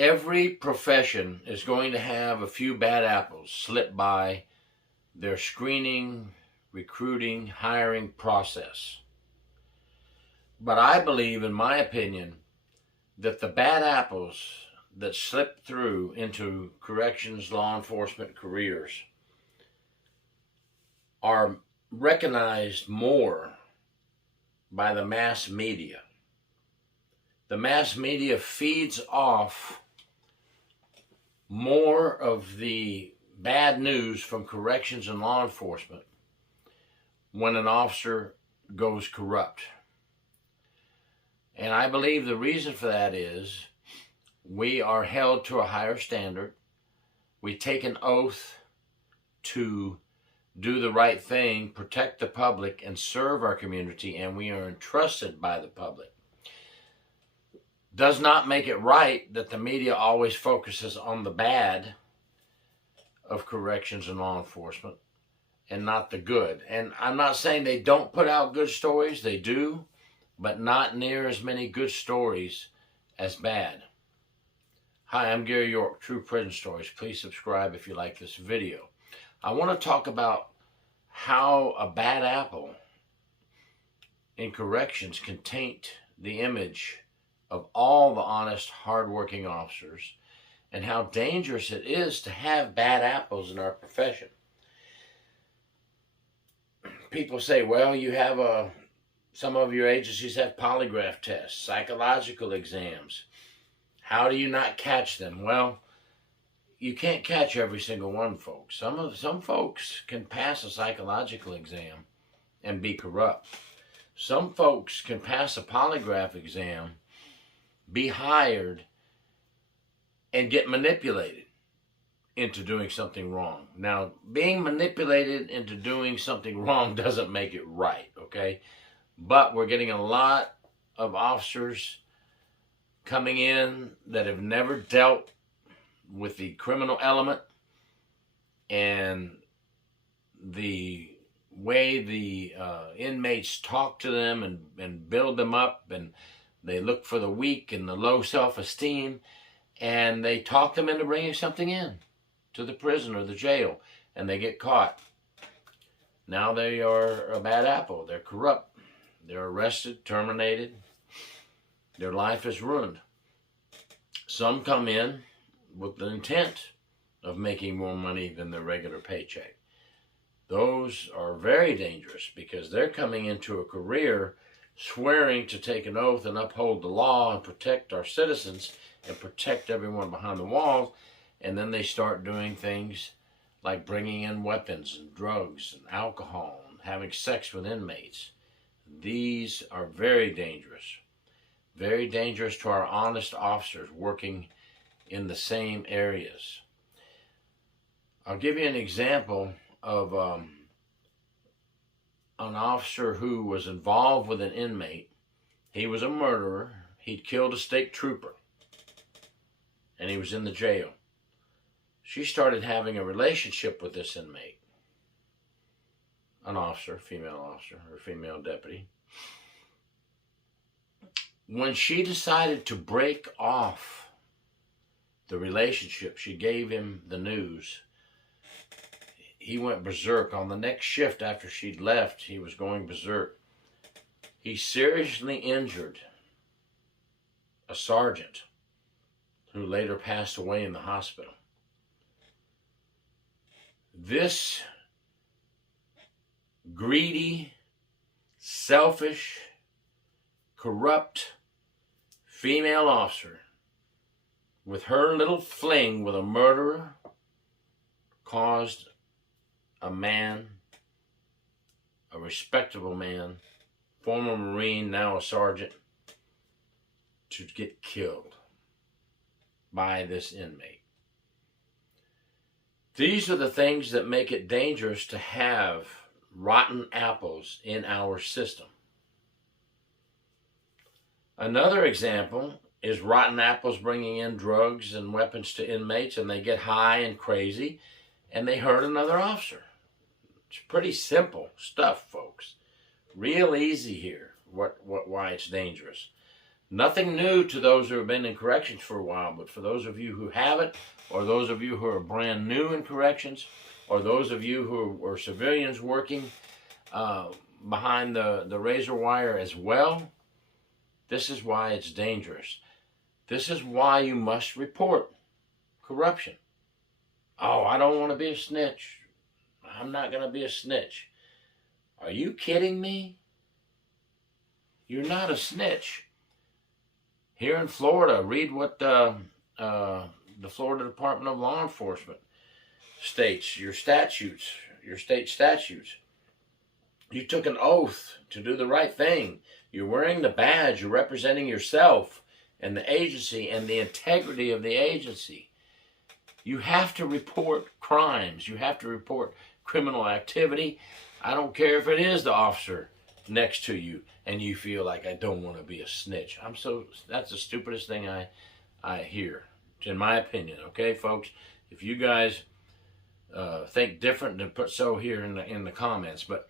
Every profession is going to have a few bad apples slip by their screening, recruiting, hiring process. But I believe, in my opinion, that the bad apples that slip through into corrections, law enforcement careers are recognized more by the mass media. The mass media feeds off more of the bad news from corrections and law enforcement when an officer goes corrupt. And I believe the reason for that is we are held to a higher standard. We take an oath to do the right thing, protect the public, and serve our community, and we are entrusted by the public. Does not make it right that the media always focuses on the bad of corrections and law enforcement and not the good. And I'm not saying they don't put out good stories, they do, but not near as many good stories as bad. Hi, I'm Gary York, True Prison Stories. Please subscribe if you like this video. I want to talk about how a bad apple in corrections can taint the image of all the honest, hardworking officers, and how dangerous it is to have bad apples in our profession. People say, well, you have some of your agencies have polygraph tests, psychological exams. How do you not catch them? Well, you can't catch every single one, folks. Some folks can pass a psychological exam and be corrupt. Some folks can pass a polygraph exam, be hired, and get manipulated into doing something wrong. Now, being manipulated into doing something wrong doesn't make it right, okay? But we're getting a lot of officers coming in that have never dealt with the criminal element, and the way the inmates talk to them and build them up, and they look for the weak and the low self-esteem, and they talk them into bringing something in to the prison or the jail, and they get caught. Now they are a bad apple. They're corrupt. They're arrested, terminated. Their life is ruined. Some come in with the intent of making more money than their regular paycheck. Those are very dangerous because they're coming into a career swearing to take an oath and uphold the law and protect our citizens and protect everyone behind the walls, and then they start doing things like bringing in weapons and drugs and alcohol and having sex with inmates. These are very dangerous to our honest officers working in the same areas. I'll give you an example of an officer who was involved with an inmate. He was a murderer. He'd killed a state trooper, and he was in the jail. She started having a relationship with this inmate, an officer, female officer, or female deputy. When she decided to break off the relationship, she gave him the news. He went berserk. On the next shift after she'd left, he was going berserk. He seriously injured a sergeant who later passed away in the hospital. This greedy, selfish, corrupt female officer, with her little fling with a murderer, caused a man, a respectable man, former Marine, now a sergeant, to get killed by this inmate. These are the things that make it dangerous to have rotten apples in our system. Another example is rotten apples bringing in drugs and weapons to inmates, and they get high and crazy, and they hurt another officer. It's pretty simple stuff, folks. Real easy here, why it's dangerous. Nothing new to those who have been in corrections for a while, but for those of you who haven't, or those of you who are brand new in corrections, or those of you who are civilians working behind the razor wire as well, this is why it's dangerous. This is why you must report corruption. Oh, I don't want to be a snitch. I'm not going to be a snitch. Are you kidding me? You're not a snitch. Here in Florida, read what the Florida Department of Law Enforcement states, your statutes, your state statutes. You took an oath to do the right thing. You're wearing the badge. You're representing yourself and the agency and the integrity of the agency. You have to report crimes. You have to report criminal activity. I don't care if it is the officer next to you and you feel like, I don't want to be a snitch. That's the stupidest thing I hear, in my opinion. Okay, folks, if you guys think different, then put so here in the comments. But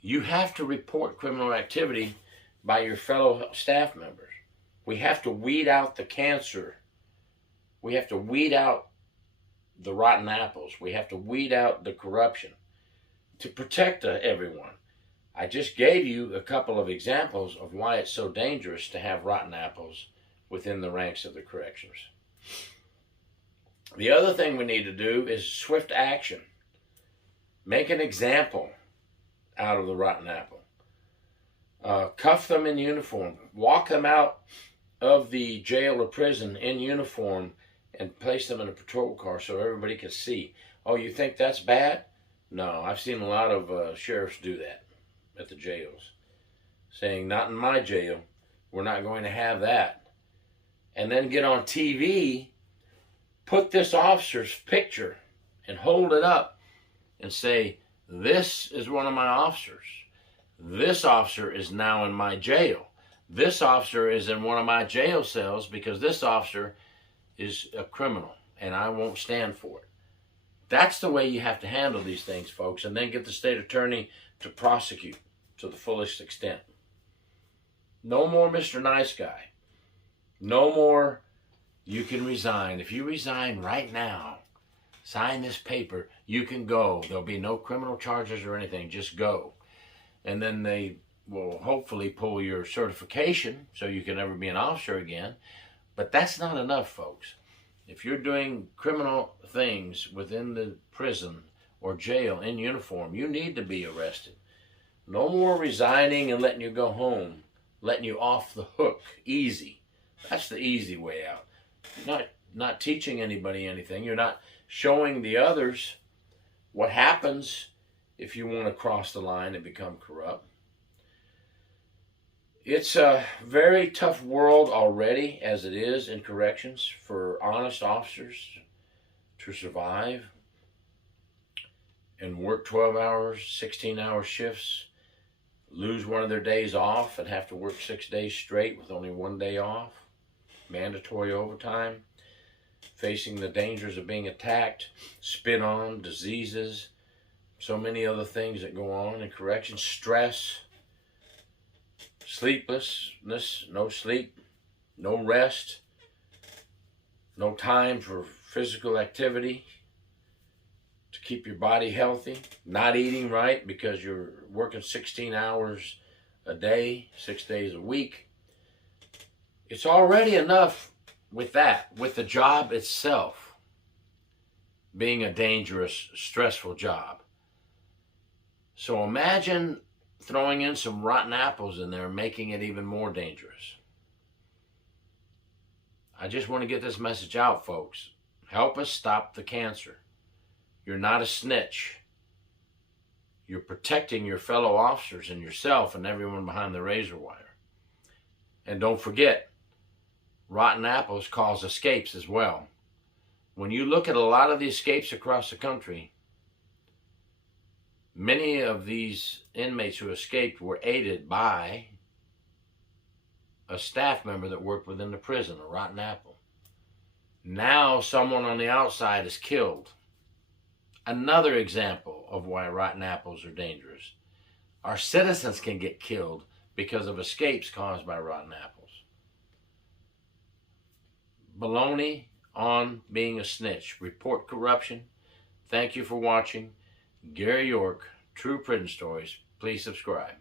you have to report criminal activity by your fellow staff members. We have to weed out the cancer. We have to weed out the rotten apples. We have to weed out the corruption to protect everyone. I just gave you a couple of examples of why it's so dangerous to have rotten apples within the ranks of the corrections. The other thing we need to do is swift action. Make an example out of the rotten apple. Cuff them in uniform. Walk them out of the jail or prison in uniform and place them in a patrol car so everybody can see. Oh, you think that's bad? No, I've seen a lot of sheriffs do that at the jails, saying, not in my jail, we're not going to have that. And then get on TV, put this officer's picture and hold it up and say, this is one of my officers. This officer is now in my jail. This officer is in one of my jail cells because this officer is a criminal and I won't stand for it. That's the way you have to handle these things, folks, and then get the state attorney to prosecute to the fullest extent. No more Mr. Nice Guy. No more, you can resign. If you resign right now, sign this paper, you can go. There'll be no criminal charges or anything, just go. And then they will hopefully pull your certification so you can never be an officer again. But that's not enough, folks. If you're doing criminal things within the prison or jail in uniform, you need to be arrested. No more resigning and letting you go home, letting you off the hook, easy. That's the easy way out. You're not teaching anybody anything. You're not showing the others what happens if you want to cross the line and become corrupt. It's a very tough world already as it is in corrections for honest officers to survive and work 12 hours, 16-hour shifts, lose one of their days off and have to work 6 days straight with only 1 day off, mandatory overtime, facing the dangers of being attacked, spit on, diseases, so many other things that go on in corrections, stress, sleeplessness, no sleep, no rest, no time for physical activity to keep your body healthy, not eating right because you're working 16 hours a day, 6 days a week. It's already enough with that, with the job itself being a dangerous, stressful job. So imagine throwing in some rotten apples in there, making it even more dangerous. I just want to get this message out, folks. Help us stop the cancer. You're not a snitch. You're protecting your fellow officers and yourself and everyone behind the razor wire. And don't forget, rotten apples cause escapes as well. When you look at a lot of the escapes across the country, many of these inmates who escaped were aided by a staff member that worked within the prison, a rotten apple. Now someone on the outside is killed. Another example of why rotten apples are dangerous. Our citizens can get killed because of escapes caused by rotten apples. baloney on being a snitch. Report corruption. Thank you for watching. Gary York, True Prison Stories. Please subscribe.